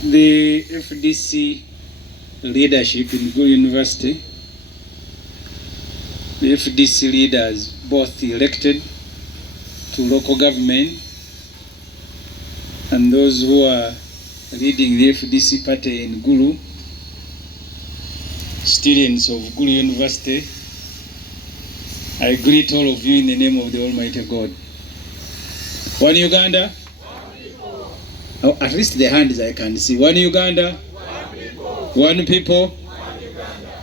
The FDC leadership in Gulu University, the FDC leaders, both elected to local government and those who are leading the FDC party in Gulu, students of Gulu University, I greet all of you in the name of the Almighty God. One Uganda? Oh, at least the hands I can see. One Uganda? One people. One people? One Uganda.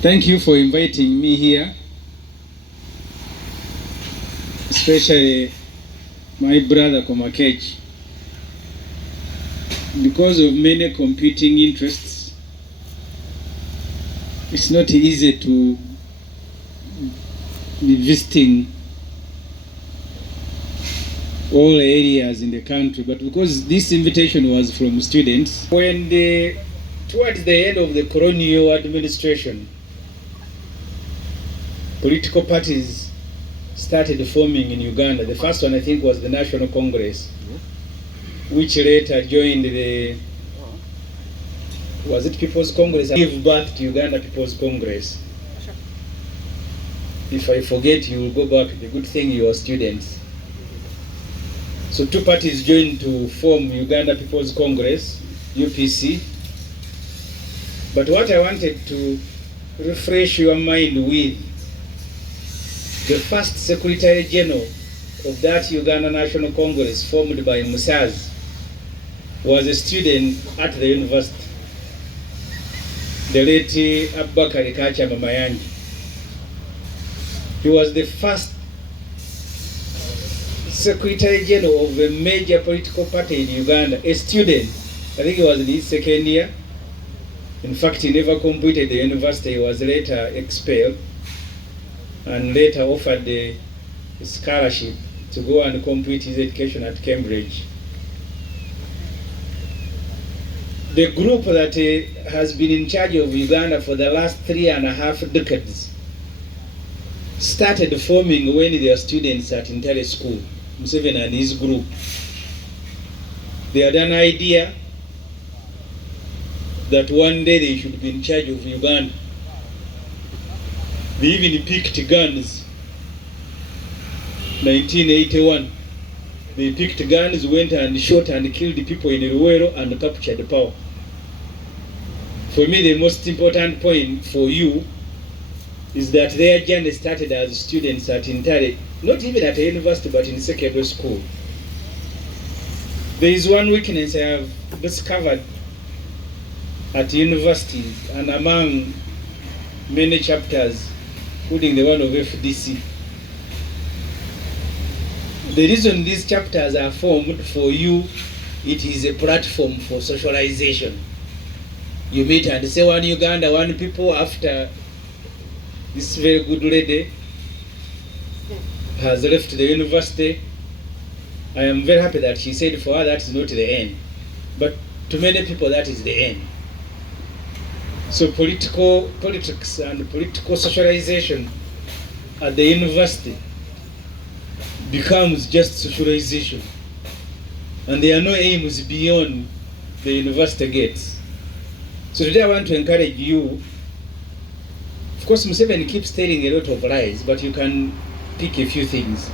Thank you for inviting me here, especially my brother Komakech. Because of many competing interests, it's not easy to be visiting all areas in the country, but because this invitation was from students, when towards the end of the colonial administration, political parties started forming in Uganda. The first one, I think, was the National Congress, which later joined the, was it People's Congress? Give birth to Uganda People's Congress. If I forget, you will go back. The good thing you are students. So two parties joined to form Uganda People's Congress, UPC. But what I wanted to refresh your mind with, the first Secretary General of that Uganda National Congress, formed by Musaz, was a student at the university, the late Abubakar Kacha Mamayanji. He was the first Secretary General of a major political party in Uganda, a student. I think he was in his second year. In fact, he never completed the university. He was later expelled and later offered a scholarship to go and complete his education at Cambridge. The group that has been in charge of Uganda for the last 3.5 decades started forming when they were students at Intare School. Museveni and his group. They had an idea that one day they should be in charge of Uganda. They even picked guns. 1981. They picked guns, went and shot and killed people in Ruwero and captured power. For me, the most important point for you is that their journey started as students at Intare, not even at a university, but in secondary school. There is one weakness I have discovered at universities and among many chapters, including the one of FDC. The reason these chapters are formed for you, it is a platform for socialization. You meet and say one Uganda, one people. After this very good lady has left the university, I am very happy that she said for her that is not the end. But to many people that is the end. So politics and political socialization at the university becomes just socialization. And there are no aims beyond the university gates. So today I want to encourage you. Of course, Museveni keeps telling a lot of lies, but you can pick a few things.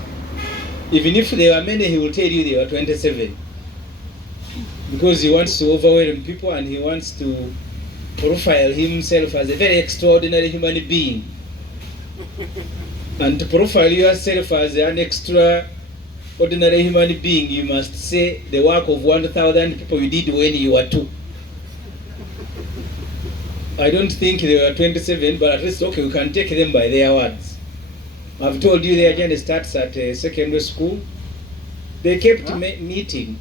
Even if there are many, he will tell you there were 27. Because he wants to overwhelm people and he wants to profile himself as a very extraordinary human being. And to profile yourself as an extraordinary human being, you must say the work of 1,000 people you did when you were 2. I don't think there were 27, but at least, okay, we can take them by their words. I've told you their journey starts at secondary school. They kept meeting.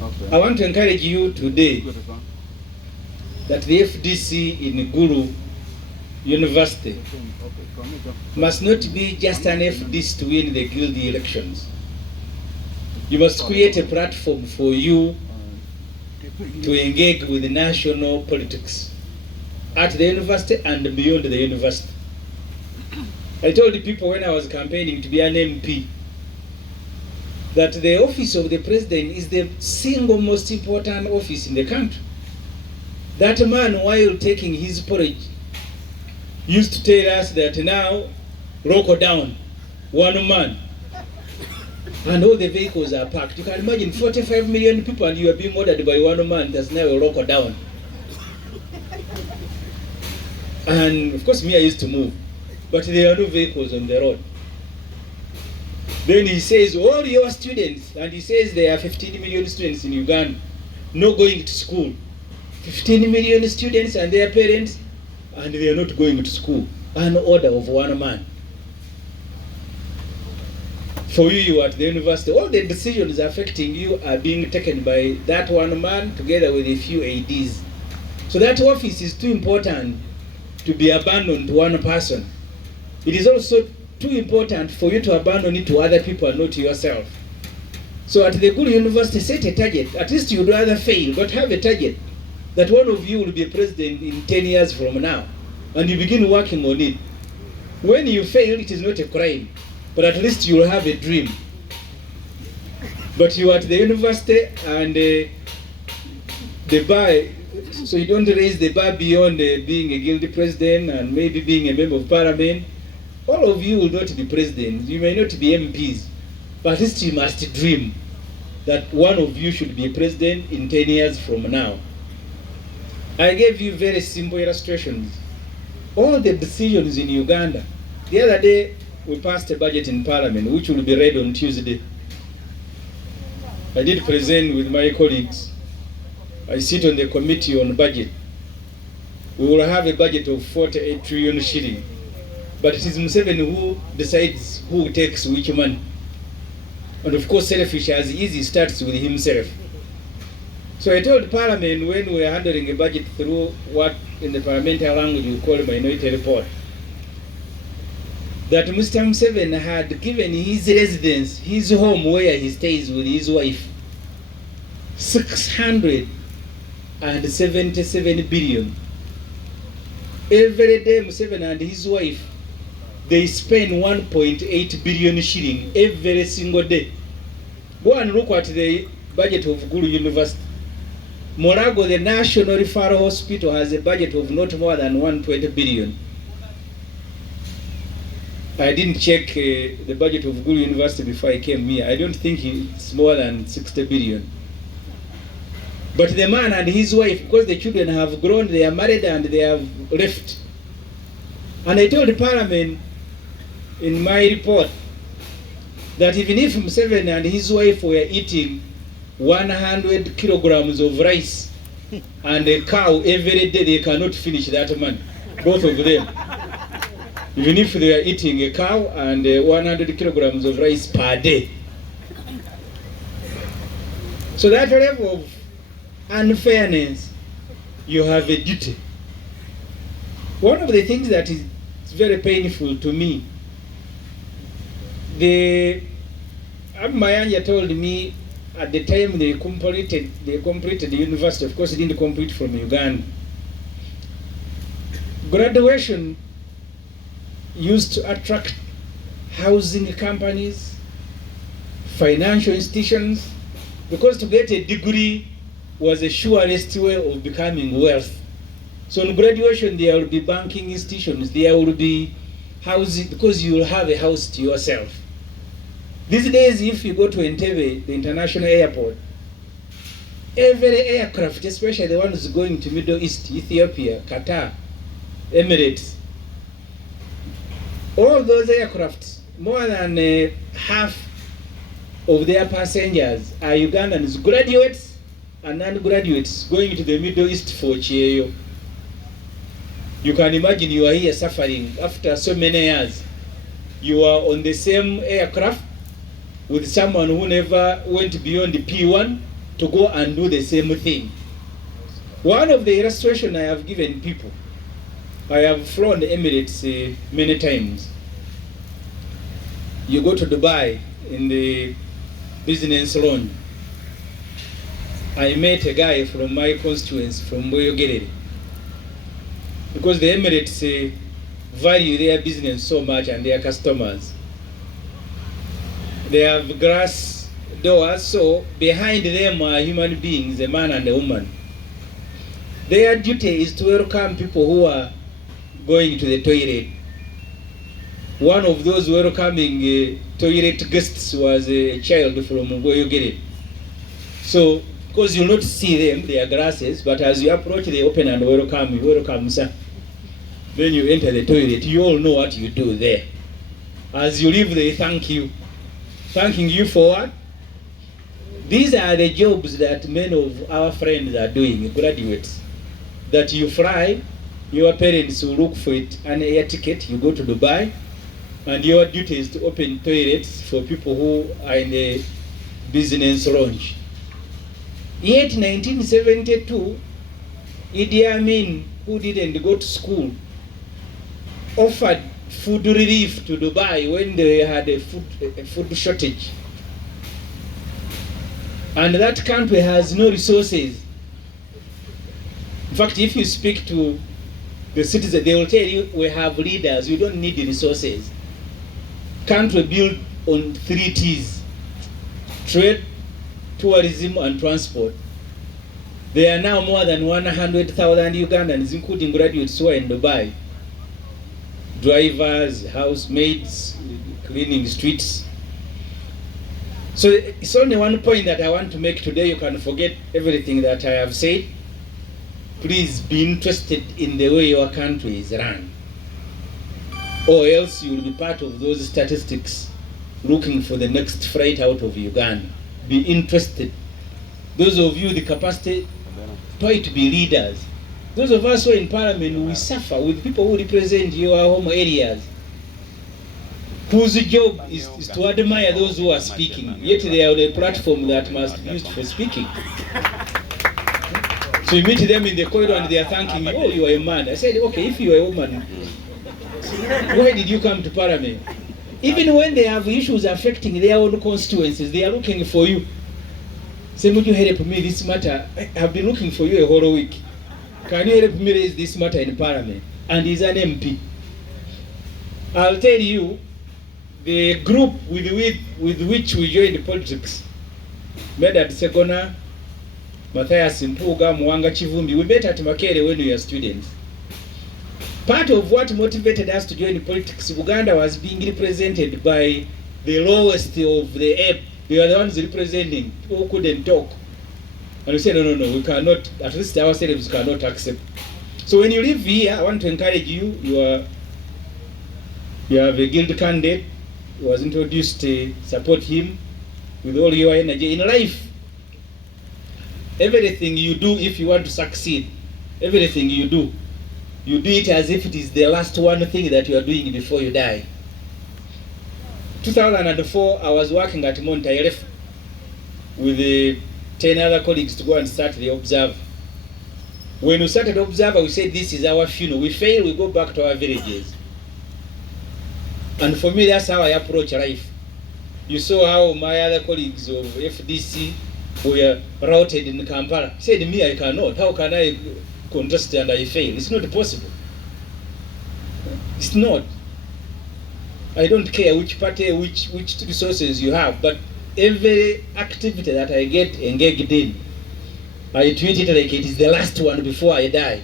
Okay. I want to encourage you today that the FDC in Gulu University must not be just an FDC to win the guild elections. You must create a platform for you to engage with the national politics at the university and beyond the university. I told the people when I was campaigning to be an MP, that the office of the president is the single most important office in the country. That man, while taking his porridge, used to tell us that now, lock down, one man, and all the vehicles are parked. You can imagine 45 million people and you are being ordered by one man. There's now a lock down. And of course, me, I used to move, but there are no vehicles on the road. Then he says, all your students, and he says there are 15 million students in Uganda not going to school. 15 million students and their parents, and they are not going to school. An order of one man. For you at the university, all the decisions affecting you are being taken by that one man together with a few ADs. So that office is too important to be abandoned to one person. It is also too important for you to abandon it to other people and not to yourself. So at the Gulu University, set a target. At least you'd rather fail, but have a target that one of you will be a president in 10 years from now, and you begin working on it. When you fail, it is not a crime, but at least you will have a dream. But you are at the university and the bar, so you don't raise the bar beyond being a guilty president and maybe being a member of parliament. All of you will not be presidents. You may not be MPs, but at least you must dream that one of you should be a president in 10 years from now. I gave you very simple illustrations. All the decisions in Uganda. The other day, we passed a budget in Parliament, which will be read on Tuesday. I did present with my colleagues. I sit on the committee on budget. We will have a budget of 48 trillion shilling. But it is Museveni who decides who takes which money. And of course, selfish as easy starts with himself. So I told Parliament when we were handling a budget through what in the parliamentary language we call a minority report, that Mr. Museveni had given his residence, his home where he stays with his wife, 677 billion. Every day Museveni and his wife, they spend 1.8 billion shilling every single day. Go and look at the budget of Gulu University. Morago, the National Referral Hospital, has a budget of not more than 120 billion. I didn't check the budget of Gulu University before I came here. I don't think it's more than 60 billion. But the man and his wife, because the children have grown, they are married and they have left. And I told the Parliament in my report that even if Museveni and his wife were eating 100 kilograms of rice and a cow every day, they cannot finish that money, both of them. Even if they are eating a cow and 100 kilograms of rice per day. So that level of unfairness, you have a duty. One of the things that is very painful to me, Mayanja told me at the time they completed the university. Of course, they didn't complete from Uganda. Graduation used to attract housing companies, financial institutions, because to get a degree was a surest way of becoming wealth. So in graduation, there will be banking institutions, there will be housing, because you will have a house to yourself. These days, if you go to Entebbe, the international airport, every aircraft, especially the ones going to Middle East, Ethiopia, Qatar, Emirates, all those aircraft, more than half of their passengers are Ugandans, graduates and non-graduates going to the Middle East for Chieyo. You can imagine you are here suffering after so many years. You are on the same aircraft with someone who never went beyond the P1 to go and do the same thing. One of the illustrations I have given people, I have flown the Emirates many times. You go to Dubai in the business lounge. I met a guy from my constituency from Boyogerere, because the Emirates value their business so much and their customers. They have grass doors, so behind them are human beings, a man and a woman. Their duty is to welcome people who are going to the toilet. One of those welcoming toilet guests was a child from Boyogere. So, because you'll not see them, their glasses, but as you approach, they open and welcome, sir. Then you enter the toilet. You all know what you do there. As you leave, they thank you. Thanking you for what? These are the jobs that many of our friends are doing, graduates. That you fly, your parents will look for it, an air ticket, you go to Dubai, and your duty is to open toilets for people who are in the business lounge. Yet 1972, Idi Amin, who didn't go to school, offered food relief to Dubai when they had a food shortage. And that country has no resources. In fact, if you speak to the citizens, they will tell you, we have leaders, we don't need the resources. Country built on 3 T's: trade, tourism, and transport. There are now more than 100,000 Ugandans, including graduates who are in Dubai. Drivers, housemaids, cleaning streets. So it's only one point that I want to make today. You can forget everything that I have said. Please be interested in the way your country is run, or else you will be part of those statistics looking for the next freight out of Uganda. Be interested. Those of you with the capacity, try to be leaders. Those of us who are in parliament, we suffer with people who represent your home areas, whose job is to admire those who are speaking, yet they are on a platform that must be used for speaking. So you meet them in the corridor and they are thanking you, oh, you are a man. I said, okay, if you are a woman, why did you come to parliament? Even when they have issues affecting their own constituencies, they are looking for you. Semujju, help me this matter. I have been looking for you a whole week. Can you help me raise this matter in parliament? And he's an MP. I'll tell you, the group with which we joined politics, Medad Segona, Matthias Mpuga, Mwanga Chivumbi, we met at Makere when we were students. Part of what motivated us to join politics, Uganda was being represented by the lowest of the ebb. They were the ones representing who couldn't talk. And we said, no, we cannot, at least ourselves cannot accept. So when you live here, I want to encourage you, you have a guild candidate who was introduced to support him with all your energy. In life, everything you do, if you want to succeed, everything you do it as if it is the last one thing that you are doing before you die. 2004, I was working at Montairef with 10 other colleagues to go and start the Observer. When we started Observer, we said this is our funeral. We fail, we go back to our villages. And for me, that's how I approach life. You saw how my other colleagues of FDC were routed in Kampala. Said me, I cannot. How can I contest and I fail? It's not possible. It's not. I don't care which party, which resources you have, but every activity that I get engaged in, I treat it like it is the last one before I die.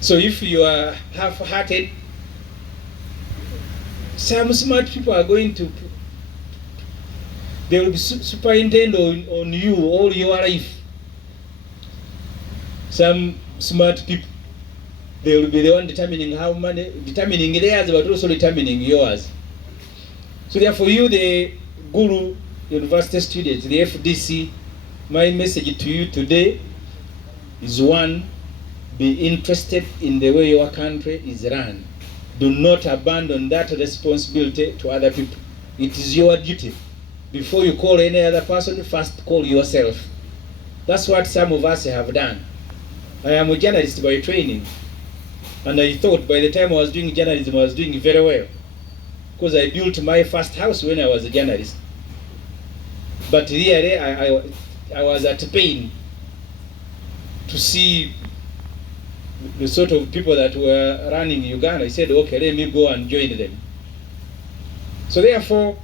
So if you are half-hearted, some smart people are going to, they will be superintend on you all your life. Some smart people, they will be the one determining determining theirs, but also determining yours. So therefore you, the Gulu University students, the FDC, my message to you today is one, be interested in the way your country is run. Do not abandon that responsibility to other people. It is your duty. Before you call any other person, first call yourself. That's what some of us have done. I am a journalist by training, and I thought by the time I was doing journalism, I was doing very well, because I built my first house when I was a journalist. But really, I was at pain to see the sort of people that were running Uganda. I said, okay, let me go and join them. So therefore,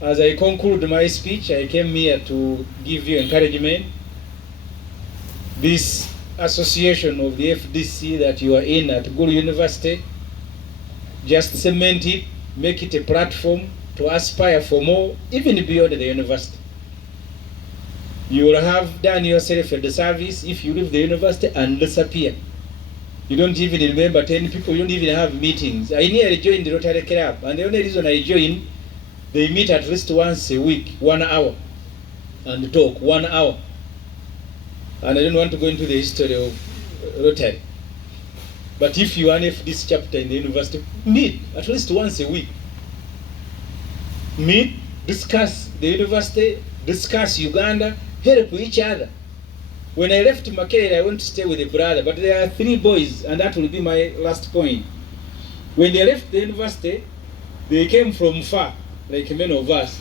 as I conclude my speech, I came here to give you encouragement. This association of the FDC that you are in at Gulu University, just cement it, make it a platform to aspire for more, even beyond the university. You will have done yourself a service if you leave the university and disappear. You don't even remember 10 people, you don't even have meetings. I nearly joined the Rotary Club, and the only reason I joined, they meet at least once a week, 1 hour, and talk 1 hour. And I don't want to go into the history of Rotary. But if you are an FDC chapter in the university, meet at least once a week. Meet, discuss the university, discuss Uganda, help each other. When I left Makerere, I went to stay with a brother, but there are 3 boys, and that will be my last point. When they left the university, they came from far, like many of us.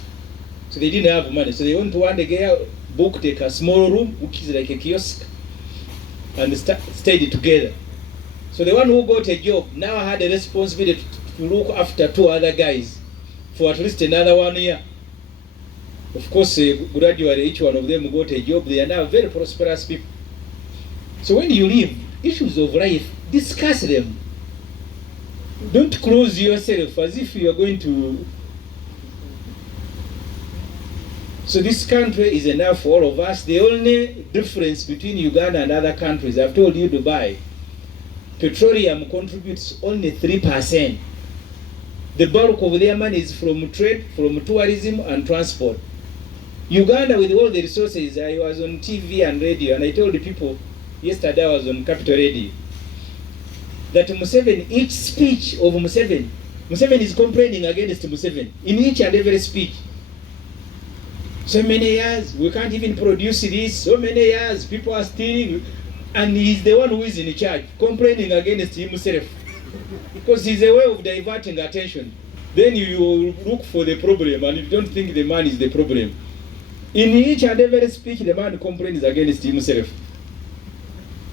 So they didn't have money. So they went to one day, booked a small room, which is like a kiosk, and stayed together. So the one who got a job now had a responsibility to look after 2 other guys for at least another 1 year. Of course, gradually each one of them got a job. They are now very prosperous people. So when you leave, issues of life, discuss them. Don't close yourself as if you are going to... So this country is enough for all of us. The only difference between Uganda and other countries, I've told you Dubai, petroleum contributes only 3%. The bulk of their money is from trade, from tourism and transport. Uganda, with all the resources, I was on TV and radio, and I told the people, yesterday I was on Capital Radio, that Museveni, each speech of Museveni is complaining against Museveni, in each and every speech. So many years, we can't even produce this, so many years, people are stealing, and he's the one who is in charge, complaining against himself. Because he's a way of diverting attention. Then you look for the problem, and you don't think the man is the problem. In each and every speech, the man complains against himself.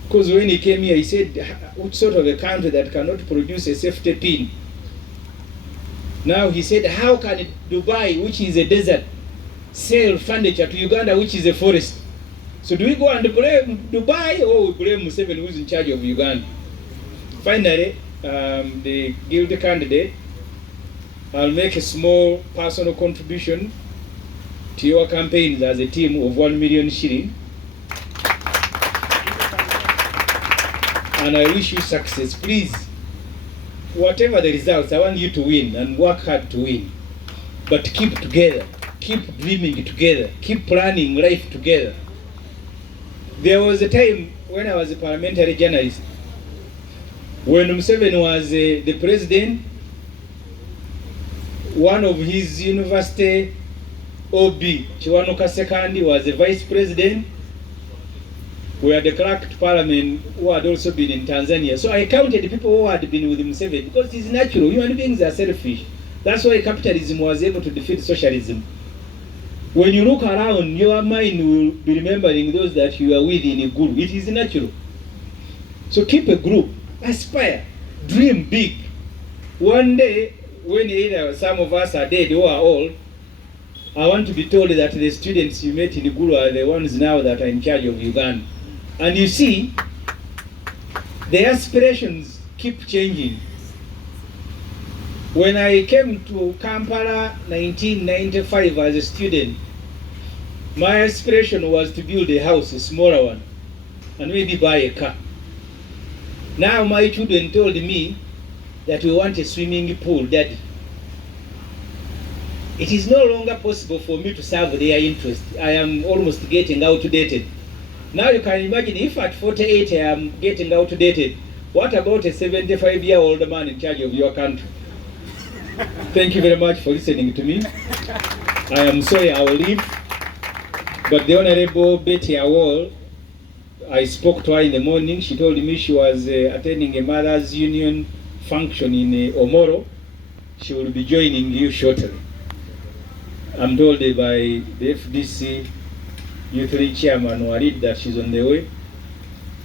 Because when he came here, he said, what sort of a country that cannot produce a safety pin? Now he said, how can Dubai, which is a desert, sell furniture to Uganda, which is a forest? So do we go and blame Dubai, or we blame Museveni, who's in charge of Uganda? Finally, the guilty candidate, I'll make a small personal contribution to your campaigns as a team of 1 million shilling. And I wish you success. Please, whatever the results, I want you to win and work hard to win. But keep together, keep dreaming together, keep planning life together. There was a time when I was a parliamentary journalist, when Museveni was the president, one of his university OB, Chiwanuka II, was the vice president. We had a cracked parliament who had also been in Tanzania. So I counted the people who had been with Museveni, because it's natural. Human beings are selfish. That's why capitalism was able to defeat socialism. When you look around, your mind will be remembering those that you are with in a group. It is natural. So keep a group, aspire, dream big. One day, when either some of us are dead or are old, I want to be told that the students you met in Gulu are the ones now that are in charge of Uganda. And you see, the aspirations keep changing. When I came to Kampala 1995 as a student, my aspiration was to build a house, a smaller one, and maybe buy a car. Now my children told me that we want a swimming pool, Daddy. It is no longer possible for me to serve their interest. I am almost getting outdated. Now you can imagine if at 48 I am getting outdated, what about a 75-year-old man in charge of your country? Thank you very much for listening to me. I am sorry I will leave, but the Honorable Betty Awol, I spoke to her in the morning. She told me she was attending a Mothers Union function in Omoro. She will be joining you shortly. I'm told by the FDC Youth League Chairman Walid that she's on the way.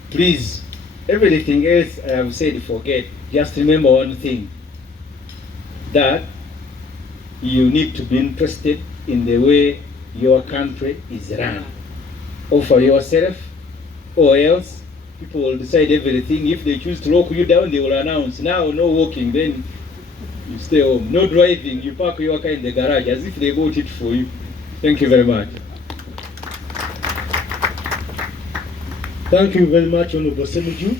Please, everything else I have said, forget. Just remember one thing, that you need to be interested in the way your country is run. Offer yourself, or else people will decide everything. If they choose to lock you down, they will announce, now no walking, then you stay home. No driving, you park your car in the garage as if they bought it for you. Thank you very much. Thank you very much, Honorable Semujju.